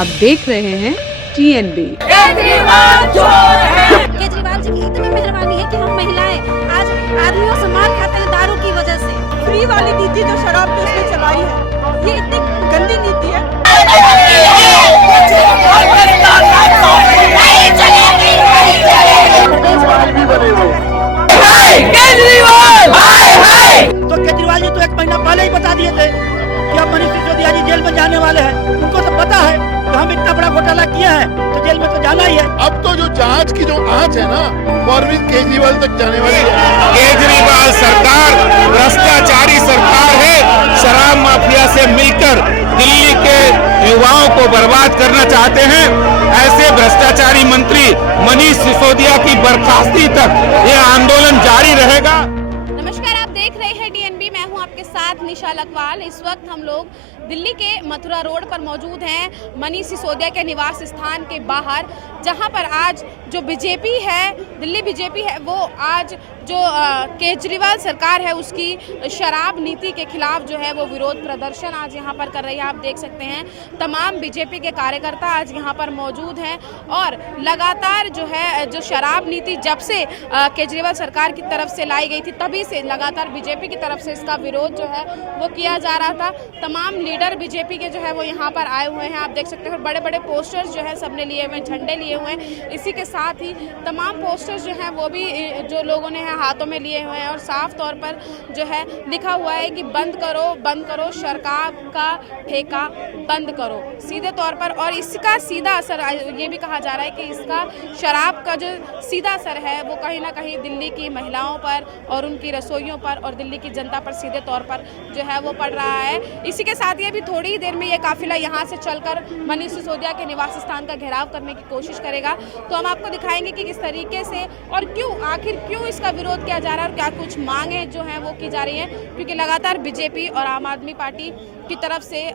आप देख रहे हैं TNB। केजरीवाल जी की इतनी मेहरबानी है कि हम महिलाएं आज आदमियों से मार खाते हैं दारू की वजह से। फ्री वाली नीति जो शराब पे उसने चलाई है, ये इतनी गंदी नीति है। तो केजरीवाल जी तो एक महीना पहले ही बता दिए थे कि अब मनीष सिसोदिया जी जेल में जाने वाले हैं। उनको तो पता है कि हम इतना बड़ा घोटाला किया है तो जेल में तो जाना ही है। अब तो जो जांच की जो आंच है ना, वो अरविंद केजरीवाल तक जाने वाली है। केजरीवाल सरकार भ्रष्टाचारी सरकार है। शराब माफिया से मिलकर दिल्ली के युवाओं को बर्बाद करना चाहते हैं। ऐसे भ्रष्टाचारी मंत्री मनीष सिसोदिया की बर्खास्ती तक ये आंदोलन जारी रहेगा। नमस्कार, आप देख रहे हैं DNB। मैं हूं आपके साथ निशा लखवाल। इस वक्त हम लोग दिल्ली के मथुरा रोड पर मौजूद हैं, मनीष सिसोदिया के निवास स्थान के बाहर, जहां पर आज जो बीजेपी है, दिल्ली बीजेपी है, वो आज जो केजरीवाल सरकार है उसकी शराब नीति के खिलाफ जो है वो विरोध प्रदर्शन आज यहाँ पर कर रही है। आप देख सकते हैं तमाम बीजेपी के कार्यकर्ता आज यहाँ पर मौजूद हैं और लगातार जो है जो शराब नीति जब से केजरीवाल सरकार की तरफ से लाई गई थी तभी से लगातार बीजेपी की तरफ से इसका विरोध जो है वो किया जा रहा था। तमाम लीडर बीजेपी के जो है वो यहाँ पर आए हुए हैं। आप देख सकते हैं बड़े बड़े पोस्टर्स जो है सबने लिए हुए हैं, झंडे लिए हुए हैं। इसी के साथ ही तमाम पोस्टर्स जो हैं वो भी जो लोगों ने हाथों में लिए हुए हैं और साफ तौर पर जो है लिखा हुआ है कि बंद करो शराब का ठेका बंद करो, सीधे तौर पर। और इसका सीधा असर ये भी कहा जा रहा है कि इसका शराब का जो सीधा असर है वो कहीं ना कहीं दिल्ली की महिलाओं पर और उनकी रसोइयों पर और दिल्ली की जनता पर सीधे तौर पर जो है वो पड़ रहा है। इसी के साथ ये भी थोड़ी ही देर में ये काफिला यहाँ से चलकर मनीष सिसोदिया के निवास स्थान का घेराव करने की कोशिश करेगा। तो हम आपको दिखाएंगे कि किस तरीके से और आखिर क्यों इसका विरोध किया जा रहा है और क्या कुछ मांगे जो हैं वो की जा रही हैं, क्योंकि लगातार बीजेपी और आम आदमी पार्टी की तरफ से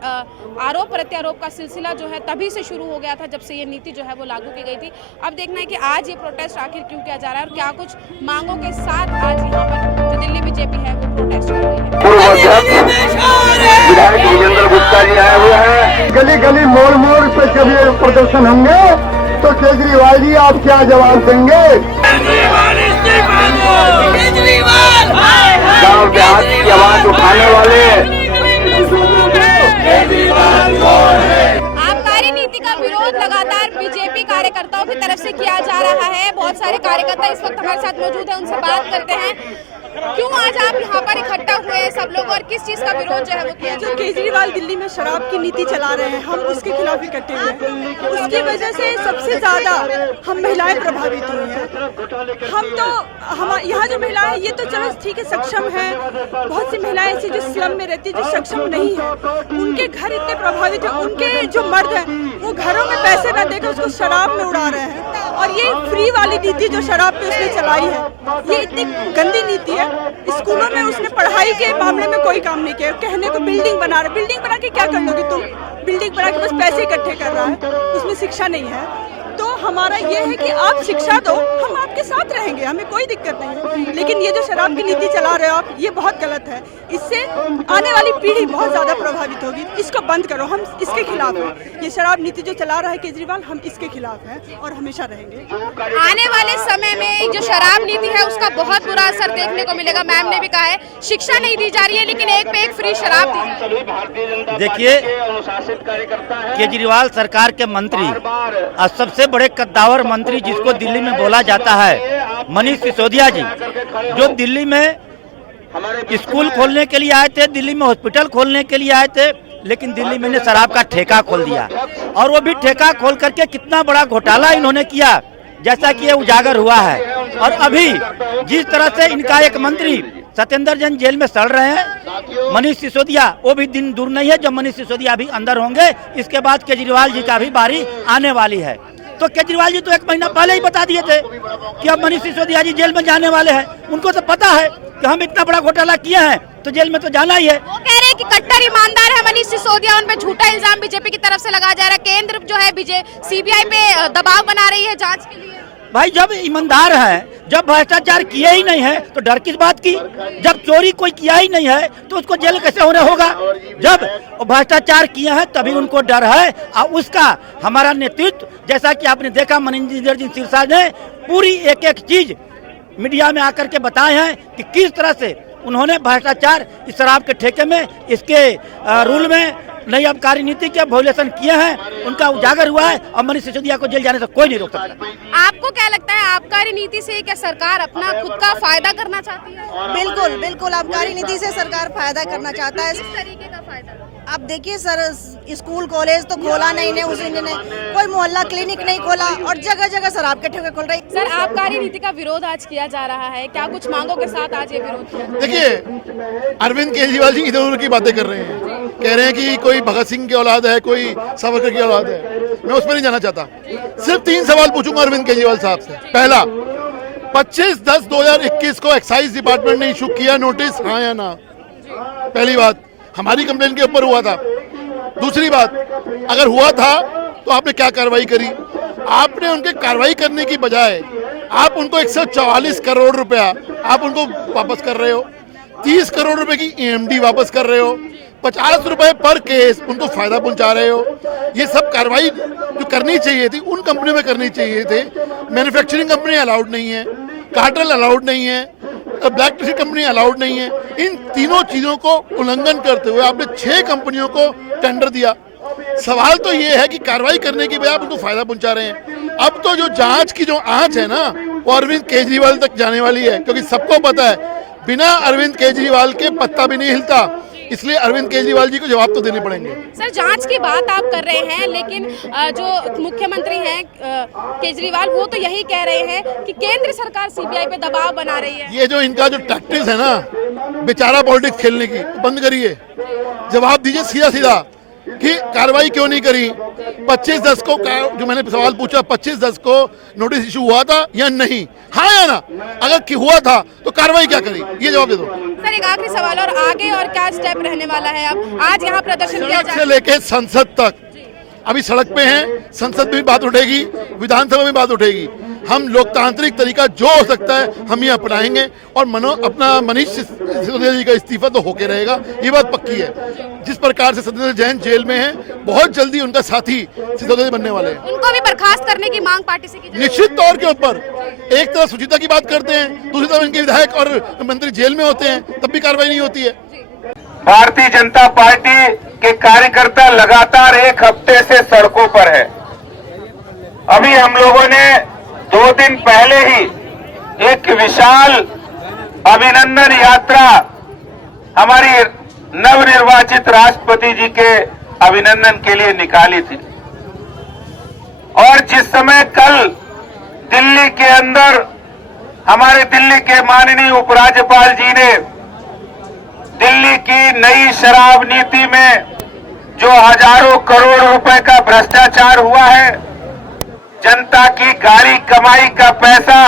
आरोप प्रत्यारोप का सिलसिला जो है तभी से शुरू हो गया था जब से ये नीति जो है वो लागू की गई थी। अब देखना है कि आज ये प्रोटेस्ट आखिर क्यों किया जा रहा है और क्या कुछ मांगों के साथ आज यहाँ पर जो दिल्ली बीजेपी है वो प्रोटेस्ट कर रही है। विधायक विजेंद्र गुप्ता जी आए हुए हैं। गली गली मोड़ मोड़ पे जब ये प्रदर्शन होंगे तो केजरीवाल जी आप क्या जवाब देंगे? गाँव देहात की आवाज उठाने वाले आबकारी नीति का विरोध लगातार बीजेपी कार्यकर्ताओं की तरफ से किया जा रहा है। बहुत सारे कार्यकर्ता इस वक्त हमारे साथ मौजूद हैं, उनसे बात करते हैं। क्यों आज आप यहाँ पर इकट्ठा हुए हैं सब लोग और किस चीज का विरोध जो है वो किया? जो केजरीवाल दिल्ली में शराब की नीति चला रहे हैं, हम उसके खिलाफ इकट्ठे हुए हैं। उसकी वजह से सबसे ज्यादा हम महिलाएं प्रभावित हुई हैं। हम यहाँ जो महिलाएं हैं ये तो चलो ठीक है, सक्षम है। बहुत सी महिलाएं ऐसी जो स्लम में रहती है, जो सक्षम नहीं है, उनके घर इतने प्रभावित है। उनके जो मर्द हैं वो घरों में पैसे न देकर उसको शराब में उड़ा रहे हैं। और ये फ्री वाली नीति जो शराब पे उसने चलाई है, ये इतनी गंदी नीति है। स्कूलों में उसने पढ़ाई के मामले में कोई काम नहीं किया। कहने को बिल्डिंग बना रहे, बिल्डिंग बना के क्या कर लोगे तुम? बिल्डिंग बना के बस पैसे इकट्ठे कर रहा है, उसमें शिक्षा नहीं है। तो हमारा ये है कि आप शिक्षा दो, हम आपके साथ रहेंगे, हमें कोई दिक्कत नहीं है। लेकिन ये जो शराब की नीति चला रहे हो आप, ये बहुत गलत है। इससे आने वाली पीढ़ी बहुत ज्यादा प्रभावित होगी। इसको बंद करो, हम इसके खिलाफ हैं। ये शराब नीति जो चला रहा है केजरीवाल, हम इसके खिलाफ हैं और हमेशा रहेंगे। आने वाले समय में जो शराब नीति है उसका बहुत बुरा असर देखने को मिलेगा। मैम ने भी कहा है शिक्षा नहीं दी जा रही है लेकिन एक पे एक फ्री शराब दी जा रही है। देखिए, केजरीवाल सरकार के मंत्री और सबसे बड़े कद्दावर मंत्री जिसको दिल्ली में बोला जाता है मनीष सिसोदिया जी, जो दिल्ली में स्कूल खोलने के लिए आए थे, दिल्ली में हॉस्पिटल खोलने के लिए आए थे, लेकिन दिल्ली में शराब का ठेका खोल दिया। और वो भी ठेका खोल करके कितना बड़ा घोटाला इन्होंने किया, जैसा कि ये उजागर हुआ है। और अभी जिस तरह से इनका एक मंत्री सत्येंद्र जैन जेल में सड़ रहे हैं, मनीष सिसोदिया, वो भी दिन दूर नहीं है जब मनीष सिसोदिया भी अंदर होंगे। इसके बाद केजरीवाल जी का भी बारी आने वाली है। तो केजरीवाल जी तो एक महीना पहले ही बता दिए थे कि अब मनीष सिसोदिया जी जेल में जाने वाले हैं। उनको तो पता है कि हम इतना बड़ा घोटाला किए हैं तो जेल में तो जाना ही है। वो कह रहे हैं कि कट्टर ईमानदार है मनीष सिसोदिया, उन पे झूठा इल्जाम बीजेपी की तरफ से लगाया जा रहा है। केंद्र जो है बीजे CBI पे दबाव बना रही है जांच के लिए। देखिए, केजरीवाल सरकार के मंत्री और सबसे बड़े कद्दावर मंत्री जिसको दिल्ली में बोला जाता है मनीष सिसोदिया, जो दिल्ली में स्कूल खोलने के लिए आए थे, दिल्ली में हॉस्पिटल खोलने के लिए आए थे, लेकिन दिल्ली में शराब का ठेका खोल दिया। और अभी जिस तरह से इनका एक मंत्री सत्येंद्र जैन जेल में सड़ रहे हैं, मनीष सिसोदिया, वो भी दिन दूर नहीं है जब मनीष सिसोदिया भी अंदर होंगे। इसके बाद केजरीवाल जी का भी बारी आने वाली है। तो केजरीवाल जी तो एक महीना पहले ही बता दिए थे कि अब मनीष सिसोदिया जी जेल में तो जाना ही है। तो भाई जब ईमानदार हैं, जब भ्रष्टाचार किए ही नहीं है तो डर किस बात की? जब चोरी कोई किया ही नहीं है तो उसको जेल कैसे होने होगा? जब भ्रष्टाचार किया है तभी उनको डर है। और उसका हमारा नेतृत्व, जैसा कि आपने देखा मनोज जी सिरसा ने पूरी एक एक चीज मीडिया में आकर के बताए हैं कि किस तरह से उन्होंने भ्रष्टाचार इस शराब के ठेके में, इसके रूल में, नई आबकारी नीति के वायोलेशन किए हैं, उनका उजागर हुआ है और मनीष सिसोदिया को जेल जाने से कोई नहीं रोक सकता। आपको क्या लगता है आबकारी नीति से क्या सरकार अपना खुद का फायदा करना चाहती है? बिल्कुल बिल्कुल, आबकारी नीति से सरकार फायदा करना चाहता है। किस तरीके का फायदा? अब देखिए सर, स्कूल कॉलेज तो खोला नहीं ने उसी ने, कोई मोहल्ला क्लिनिक नहीं खोला और जगह जगह शराब के ठेके खोल रही। सर, आबकारी नीति का विरोध आज किया जा रहा है, क्या कुछ मांगों के साथ आज ये विरोध किया? देखिए, अरविंद केजरीवाल जी इधर उधर की बातें कर रहे हैं, कह रहे हैं कि कोई भगत सिंह की औलाद है, कोई सावरकर की औलाद है। मैं उसमें नहीं जाना चाहता। सिर्फ 3 सवाल पूछूंगा अरविंद केजरीवाल साहब से। पहला, 25/10/2021 को एक्साइज डिपार्टमेंट ने इशू किया नोटिस, हाँ या ना? पहली बात, हमारी कंप्लेन के ऊपर हुआ था। दूसरी बात, अगर हुआ था तो आपने क्या कार्रवाई करी? आपने उनके कार्रवाई करने की बजाय आप उनको 144 करोड़ रुपया आप उनको वापस कर रहे हो, 30 करोड़ रुपए की EMD वापस कर रहे हो, 50 रुपए पर केस उनको फायदा पहुंचा रहे हो। ये सब कार्रवाई जो करनी चाहिए थी उन कंपनी में करनी चाहिए थे। मैन्युफैक्चरिंग कंपनी अलाउड नहीं है, कार्टेल अलाउड नहीं है, ब्लैक लिस्ट कंपनी अलाउड नहीं है। इन तीनों चीजों को उल्लंघन करते हुए आपने 6 कंपनियों को टेंडर दिया। सवाल तो ये है कि कार्रवाई करने की बजाय आप उनको फायदा पहुंचा रहे हैं। अब तो जो जांच की जो आंच है ना, वो अरविंद केजरीवाल तक जाने वाली है, क्योंकि सबको पता है बिना अरविंद केजरीवाल के पत्ता भी नहीं हिलता। इसलिए अरविंद केजरीवाल जी को जवाब तो देने पड़ेंगे। सर, जांच की बात आप कर रहे हैं, लेकिन जो मुख्यमंत्री हैं केजरीवाल, वो तो यही कह रहे हैं कि केंद्र सरकार CBI पे दबाव बना रही है। ये जो इनका जो टैक्टिक्स है ना, बेचारा पॉलिटिक्स खेलने की, बंद करिए। जवाब दीजिए सीधा सीधा कि कार्रवाई क्यों नहीं करी। 25/10 को जो मैंने सवाल पूछा, 25/10 को नोटिस इशू हुआ था या नहीं, हाँ या ना? अगर हुआ था तो कार्रवाई क्या करी, ये जवाब दे दो। सर, एक आखिरी सवाल, और आगे और क्या स्टेप रहने वाला है? अब आज यहाँ प्रदर्शन किया सड़क से लेके संसद तक, अभी सड़क पे हैं, संसद में भी बात उठेगी, विधानसभा में बात उठेगी। हम लोकतांत्रिक तरीका जो हो सकता है हम ये अपनाएंगे और अपना मनीष सिसोदिया जी का इस्तीफा तो होके रहेगा, ये बात पक्की है। जिस प्रकार से सत्येंद्र जैन जेल में है, बहुत जल्दी उनका साथी सिसोदिया जी बनने वाले हैं। उनको भी बर्खास्त करने की मांग पार्टी से की? निश्चित तौर के ऊपर। एक तरफ सुचिता की बात करते हैं, दूसरी तरफ इनके विधायक और मंत्री जेल में होते हैं, तब भी कार्रवाई नहीं होती है। भारतीय जनता पार्टी के कार्यकर्ता लगातार 1 हफ्ते से सड़कों पर है। अभी हम लोगों ने 2 दिन पहले ही एक विशाल अभिनंदन यात्रा हमारी नवनिर्वाचित राष्ट्रपति जी के अभिनंदन के लिए निकाली थी। और जिस समय कल दिल्ली के अंदर हमारे दिल्ली के माननीय उपराज्यपाल जी ने दिल्ली की नई शराब नीति में जो हजारों करोड़ रुपए का भ्रष्टाचार हुआ है, जनता की गाड़ी कमाई का पैसा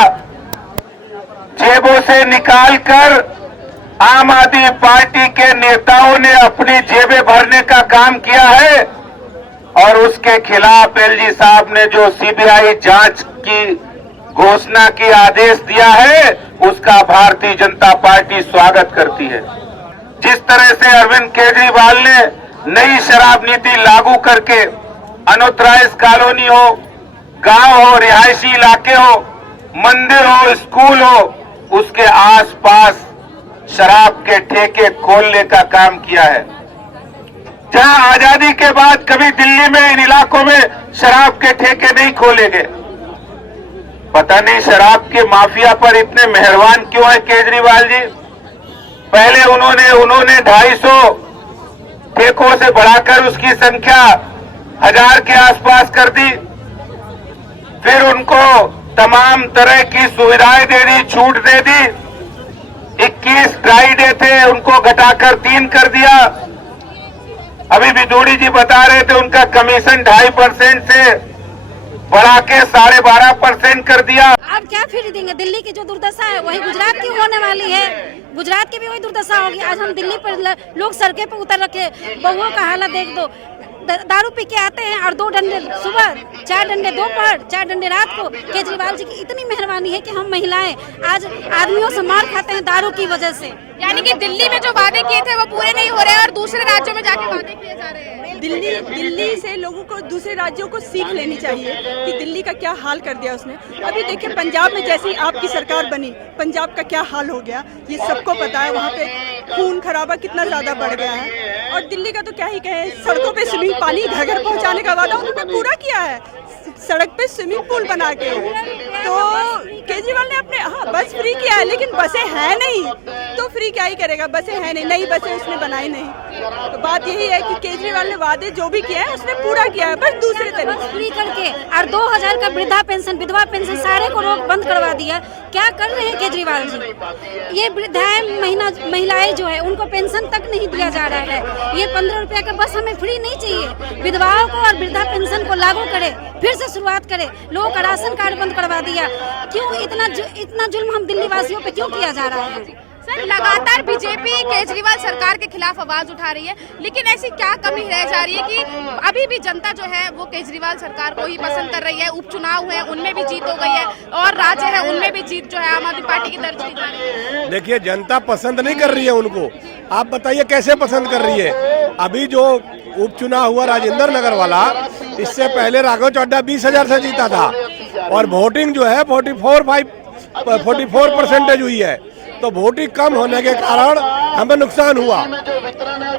जेबों से निकालकर आम आदमी पार्टी के नेताओं ने अपनी जेबें भरने का काम किया है। और उसके खिलाफ एलजी साहब ने जो CBI जांच की घोषणा की आदेश दिया है, उसका भारतीय जनता पार्टी स्वागत करती है। जिस तरह से अरविंद केजरीवाल ने नई शराब नीति लागू करके अनऑथराइज्ड कॉलोनी हो, गांव हो, रिहायशी इलाके हो, मंदिर हो, स्कूल हो, उसके आसपास शराब के ठेके खोलने का काम किया है। जहां आजादी के बाद कभी दिल्ली में इन इलाकों में शराब के ठेके नहीं खोले गए। पता नहीं शराब के माफिया पर इतने मेहरबान क्यों है केजरीवाल जी। पहले उन्होंने 250 ठेकों से बढ़ाकर उसकी संख्या 1000 के आसपास कर दी। फिर उनको तमाम तरह की सुविधाएं दे दी, छूट दे दी। 21 ड्राई डे थे, उनको घटाकर 3 कर दिया। अभी विदुड़ी जी बता रहे थे उनका कमीशन 2.5% से बढ़ा के 12.5% कर दिया। अब क्या फिर देंगे? दिल्ली की जो दुर्दशा है वही गुजरात की होने वाली है। गुजरात की भी वही दुर्दशा होगी। आज हम दिल्ली पर लोग सड़कें पर उतर रखे, बहुओं का हालत देख दो। दारू पी के आते हैं और 2 डंडे सुबह, 4 डंडे दोपहर, 4 डंडे रात को। केजरीवाल जी की इतनी मेहरबानी है कि हम महिलाएं आज आदमियों से मार खाते हैं दारू की वजह से। यानी कि दिल्ली में जो वादे किए थे वो पूरे नहीं हो रहे हैं और दूसरे राज्यों में जाके वादे किए जा रहे हैं। दिल्ली से लोगों को दूसरे राज्यों को सीख लेनी चाहिए कि दिल्ली का क्या हाल कर दिया उसने। अभी देखिए पंजाब में जैसे ही आपकी सरकार बनी, पंजाब का क्या हाल हो गया ये सबको पता है। वहाँ पे खून खराबा कितना ज्यादा बढ़ गया है। और दिल्ली का तो क्या ही कहें, सड़कों पे स्विमिंग पानी घर घर पहुँचाने का वादा उन्होंने पूरा किया है, सड़क पे स्विमिंग पूल बना के। तो केजरीवाल ने अपने बस फ्री किया है, लेकिन बसें हैं नहीं, तो फ्री क्या ही करेगा, बसें हैं नहीं, नई बसें उसने बनाई नहीं। तो बात यही है कि केजरीवाल ने वादे जो भी किया है उसने पूरा किया है, बस दूसरे तरीके फ्री करके। और 2000 का वृद्धा पेंशन, विधवा पेंशन सारे को रोक बंद करवा दिया। क्या कर रहे हैं केजरीवाल जी? ये वृद्धाएं महिलाएं जो है उनको पेंशन तक नहीं दिया जा रहा है। ये 15 रुपया का बस हमें फ्री नहीं चाहिए। विधवाओं को और वृद्धा पेंशन को लागू करे, फिर से शुरुआत करे। लोगों का राशन कार्ड बंद करवा दिया। क्यों इतना जुल्म हम दिल्ली वासियों पे क्यों किया जा रहा है? सर, लगातार बीजेपी केजरीवाल सरकार के खिलाफ आवाज उठा रही है, लेकिन ऐसी क्या कमी रह जा रही है कि अभी भी जनता जो है वो केजरीवाल सरकार को ही पसंद कर रही है? उपचुनाव हुए उनमें भी जीत हो गई है और राज्य है उनमें भी जीत जो है आम आदमी पार्टी की दर्ज की जा रही है। देखिए, जनता पसंद नहीं कर रही है उनको। आप बताइए कैसे पसंद कर रही है? अभी जो उपचुनाव हुआ राजेंद्र नगर वाला, इससे पहले राघव चड्ढा 20,000 से जीता था और वोटिंग जो है 44% हुई है। तो वोटिंग कम होने के कारण हमें नुकसान हुआ।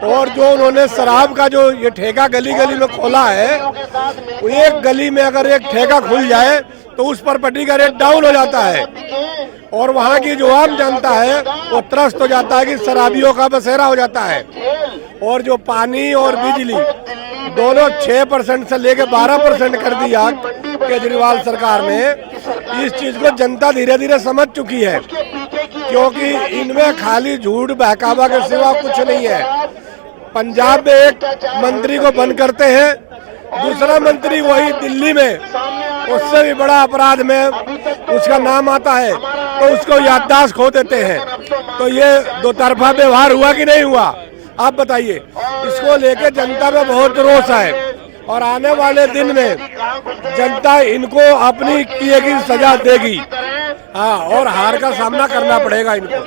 और जो उन्होंने शराब का जो ये ठेका गली गली में खोला है, एक गली में अगर एक ठेका खुल जाए तो उस प्रॉपर्टी का रेट डाउन हो जाता है और वहाँ की जो आम जनता है वो त्रस्त हो जाता है कि शराबियों का बसेरा हो जाता है। और जो पानी और बिजली दोनों 6% से लेकर 12% कर दिया केजरीवाल सरकार ने। इस चीज को जनता धीरे धीरे समझ चुकी है, क्योंकि इनमें खाली झूठ बहकावा के सिवा कुछ नहीं है। पंजाब में एक मंत्री को बंद करते हैं, दूसरा मंत्री वही दिल्ली में उससे भी बड़ा अपराध में उसका नाम आता है तो उसको याददाश्त खो देते हैं। तो ये दो तरफा व्यवहार हुआ कि नहीं हुआ, आप बताइए। इसको लेके जनता में बहुत रोष है और आने वाले दिन में जनता इनको अपनी किए की सजा देगी। हाँ, और हार का सामना करना पड़ेगा इनको।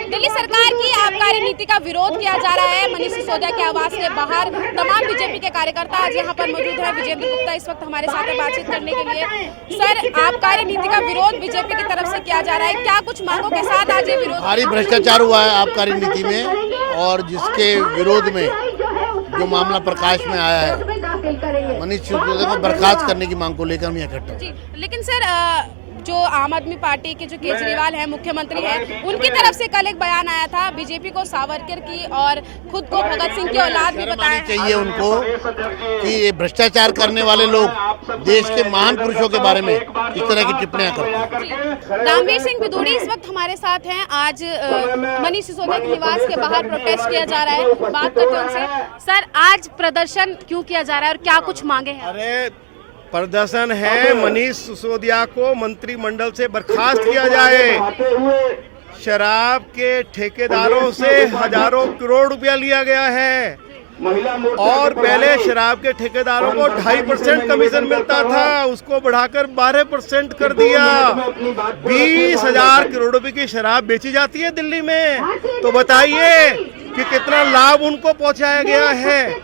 दिल्ली सरकार की आबकारी नीति का विरोध किया जा रहा है। मनीष सिसोदिया के आवास के बाहर तमाम बीजेपी के कार्यकर्ता आज यहाँ पर मौजूद है। विजेंद्र गुप्ता इस वक्त हमारे साथ बातचीत करने के लिए। सर, आबकारी नीति का विरोध बीजेपी की तरफ से किया जा रहा है, क्या कुछ मांगों के साथ आज ये विरोध? भारी भ्रष्टाचार हुआ है आबकारी नीति में और जिसके विरोध में जो मामला प्रकाश में आया है, मनीष सिसोदिया को बर्खास्त करने की मांग को लेकर हम इकट्ठा। लेकिन सर, जो आम आदमी पार्टी के जो केजरीवाल हैं, मुख्यमंत्री हैं, उनकी तरफ से कल एक बयान आया था बीजेपी को सावरकर की और खुद को भगत सिंह की औलाद भी बताया चाहिए उनको कि ये भ्रष्टाचार करने वाले लोग देश के महान पुरुषों के बारे में इस तरह की टिप्पणियां करते हैं। रामवीर सिंह बिदूड़ी इस वक्त हमारे साथ हैं। आज मनीष सिसोदिया के निवास के बाहर प्रोटेस्ट किया जा रहा है, बात करते हैं उनसे। सर, आज प्रदर्शन क्यों किया जा रहा है और क्या कुछ मांगे हैं? अरे, प्रदर्शन है मनीष सिसोदिया को मंत्रिमंडल से बर्खास्त किया जाए। शराब के ठेकेदारों से हजारों करोड़ रुपया लिया गया है और पहले शराब के ठेकेदारों को 2.5% कमीशन मिलता था, उसको बढ़ाकर 12% कर दिया। 20,000 करोड़ रुपए की शराब बेची जाती है दिल्ली में। तो बताइए कि कितना लाभ उनको पहुंचाया गया है।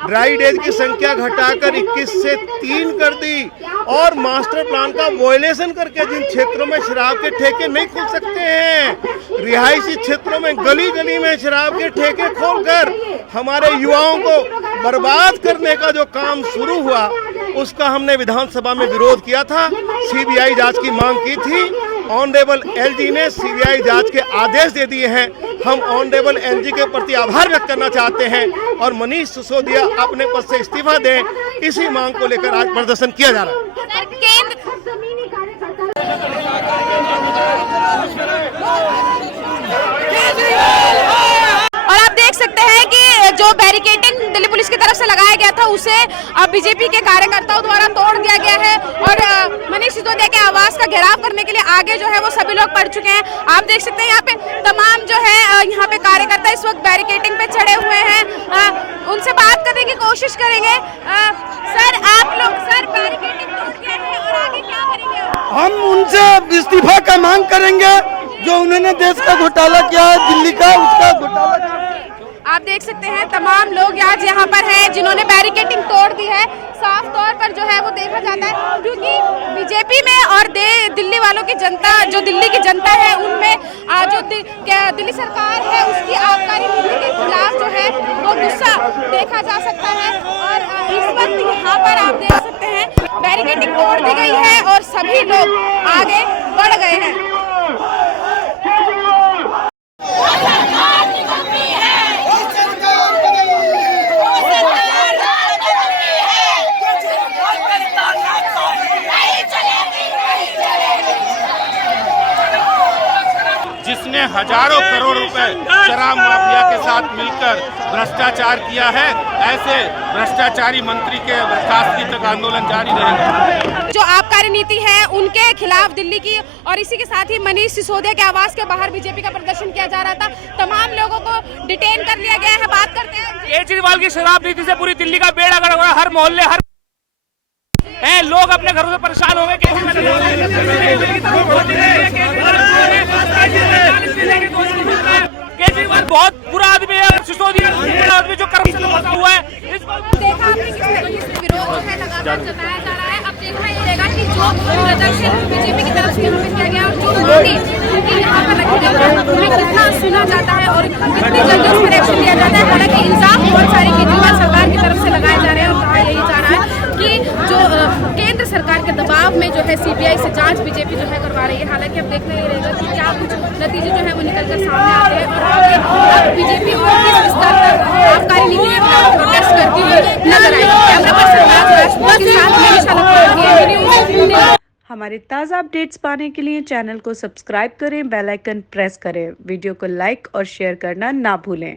ड्राई डेज की संख्या घटाकर 21 से 3 कर दी और मास्टर प्लान का वायलेशन करके जिन क्षेत्रों में शराब के ठेके नहीं खुल सकते हैं, रिहायशी क्षेत्रों में गली गली में शराब के ठेके खोलकर हमारे युवाओं को बर्बाद करने का जो काम शुरू हुआ, उसका हमने विधानसभा में विरोध किया था। सीबीआई जांच की मांग की थी। ऑनरेबल एलजी ने सीबीआई जांच के आदेश दे दिए हैं। हम ऑनरेबल एलजी के प्रति आभार व्यक्त करना चाहते हैं और मनीष सिसोदिया अपने पद से इस्तीफा दें। इसी मांग को लेकर आज प्रदर्शन किया जा रहा है। और आप देख सकते हैं कि जो बैरिकेडिंग दिल्ली पुलिस की तरफ से लगाया गया था उसे अब बीजेपी के कार्यकर्ताओं द्वारा तोड़ दिया गया है और मनीष सिसोदिया के आवास का घेराव करने के लिए आगे जो है वो सभी लोग पड़ चुके हैं। आप देख सकते हैं यहाँ पे तमाम जो है यहाँ पे कार्यकर्ता इस वक्त बैरिकेडिंग पे चढ़े हुए हैं। उनसे बात करने की कोशिश करेंगे। सर आप लोग सर बैरिकेडिंग तोड़ दिया है और आगे क्या करेंगे? हम उनसे इस्तीफा का मांग करेंगे, जो उन्होंने देश का घोटाला किया है, दिल्ली का, उसका घोटाला। आप देख सकते हैं तमाम लोग आज यहाँ पर हैं जिन्होंने बैरिकेडिंग तोड़ दी है। साफ तौर पर जो है वो देखा जाता है, क्योंकि बीजेपी में और दिल्ली वालों की जनता, जो दिल्ली की जनता है उनमें जो दिल्ली सरकार है उसकी आबकारी नीति के खिलाफ जो है वो गुस्सा देखा जा सकता है। और इस वक्त यहाँ पर आप देख सकते हैं बैरिकेडिंग तोड़ दी गई है और सभी लोग आगे बढ़ गए हैं। जिसने हजारों करोड़ रुपए शराब माफिया के साथ मिलकर भ्रष्टाचार किया है, ऐसे भ्रष्टाचारी मंत्री के बर्खास्तगी तक आंदोलन जारी रहेगा। जो आबकारी नीति है उनके खिलाफ दिल्ली की और इसी के साथ ही मनीष सिसोदिया के आवास के बाहर बीजेपी का प्रदर्शन किया जा रहा था। तमाम लोगों को डिटेन कर लिया गया है। बात करते हैं केजरीवाल की शराब नीति से पूरी दिल्ली का बेड़ा गर्क हो रहा है। हर मोहल्ले हर हैं लोग अपने घरों से परेशान हो गए। केजरीवाल बहुत बुरा आदमी है, सिसोदिया आदमी जो करप्शन में फंसा हुआ है। देखा आपने किस विरोध जो है लगातार जताया जा रहा है। अब देखना ये रहेगा कि जो प्रदर्शन बीजेपी की तरफ से यहाँ पे किया गया और जो मांगे उनकी यहाँ पर रखी गई उन्हें कितना सुना जाता है और कितनी जल्दी उस पर एक्शन लिया जाता है। हालांकि इल्जाम बहुत सारे केजरीवाल सरकार की तरफ से लगाए जा रहे हैं और कहा यही जा रहा है कि जो केंद्र सरकार के दबाव में जो है सीबीआई से जांच बीजेपी जो है करवा रही है। हालांकि अब देखना ये रहेगा कि क्या कुछ नतीजे जो है वो निकल कर सामने आते हैं और आगे बीजेपी और किस स्तर तक आबकारी नीति के खिलाफ प्रोटेस्ट करती हुई नजर आएगी। कैमरा पर्सन राजपूत के साथ मैं निशा लखवाल। हमारे ताज़ा अपडेट्स पाने के लिए चैनल को सब्सक्राइब करें, बेल आइकन प्रेस करें, वीडियो को लाइक और शेयर करना ना भूलें।